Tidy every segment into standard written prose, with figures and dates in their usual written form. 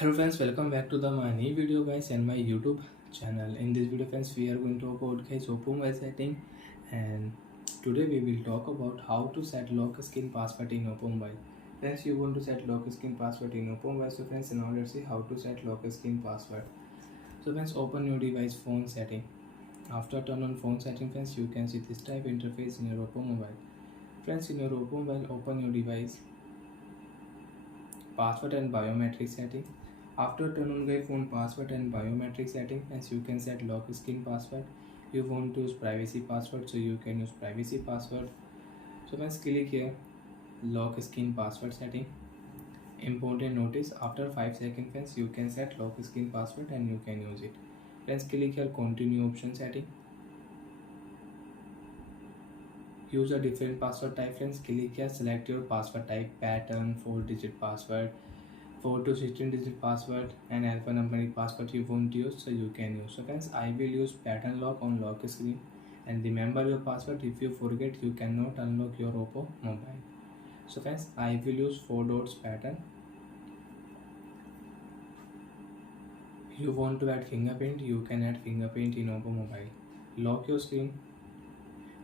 Hello friends, welcome back to my new video guys and my YouTube channel. In this video friends, we are going to talk about guys oppo mobile setting, and today we will talk about how to set lock screen password in oppo mobile. Friends, you want to set lock screen password in oppo mobile. So friends, now let's see how to set lock screen password. So friends, open your device phone setting. After turn on phone setting friends, you can see this type interface in your oppo mobile. Friends, in your oppo mobile, open your device password and biometric setting. After turn on your phone password and biometric setting, as you can set lock screen password. You want to use privacy password, so you can use privacy password. So let's click here lock screen password setting. Important notice, after 5 seconds friends, you can set lock screen password and you can use it. Let's click here continue option setting. Use a different password type friends. Click here select your password type, pattern, 4-digit password, 4 to 16 digit password, and alphanumeric password you want to use, so you can use. So friends, I will use pattern lock on lock screen, and remember your password. If you forget, you cannot unlock your oppo mobile. So friends, I will use 4 dots pattern. You want to add fingerprint, you can add fingerprint in oppo mobile. Lock your screen,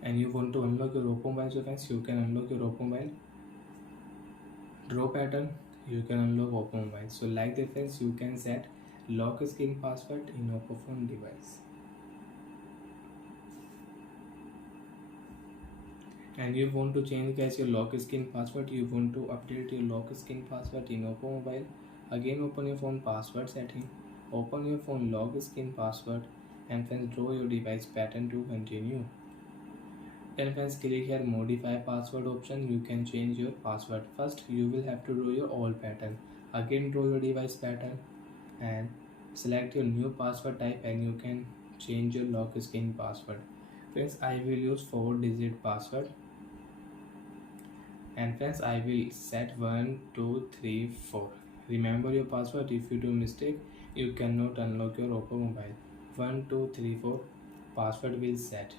and you want to unlock your oppo mobile. So friends, you can unlock your oppo mobile. Draw pattern, you can unlock oppo mobile. So like that friends, you can set lock screen password in oppo phone device. And you want to change guys your lock screen password, you want to update your lock screen password in oppo mobile. Again open your phone password setting, open your phone lock screen password, and friends draw your device pattern to continue. Then friends, click here modify password option. You can change your password. First you will have to draw your old pattern. Again draw your device pattern and select your new password type, and you can change your lock screen password. Friends, I will use 4-digit password, and friends, I will set 1 2 3 4. Remember your password. If you do mistake, you cannot unlock your oppo mobile. 1 2 3 4 password will set.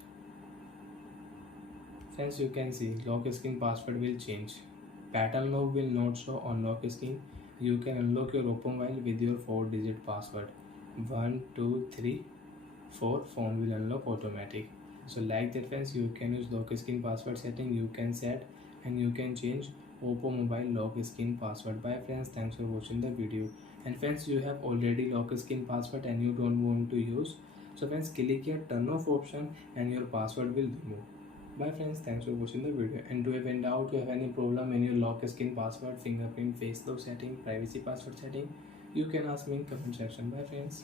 Friends, you can see lock screen password will change. Pattern lock will not show on lock screen. You can unlock your oppo mobile with your 4-digit password. 1 2 3 4 phone will unlock automatic. So like that friends, you can use lock screen password setting. You can set and you can change oppo mobile lock screen password. Bye friends, thanks for watching the video. And friends, you have already lock screen password and you don't want to use, so friends, click here turn off option and your password will remove. Bye friends, thanks for watching the video. And do you have any doubt, you have any problem in your lock screen password, fingerprint, face lock setting, privacy password setting, you can ask me in comment section. Bye friends.